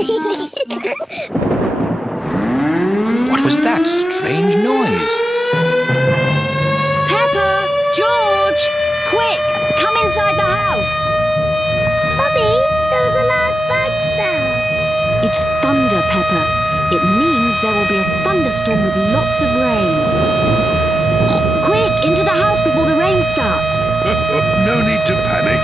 What was that strange noise? Peppa! George! Quick! Come inside the house! Mummy, there was a loud bang sound. It's thunder, Peppa. It means there will be a thunderstorm with lots of rain. Quick! Into the house before the rain starts. No need to panic.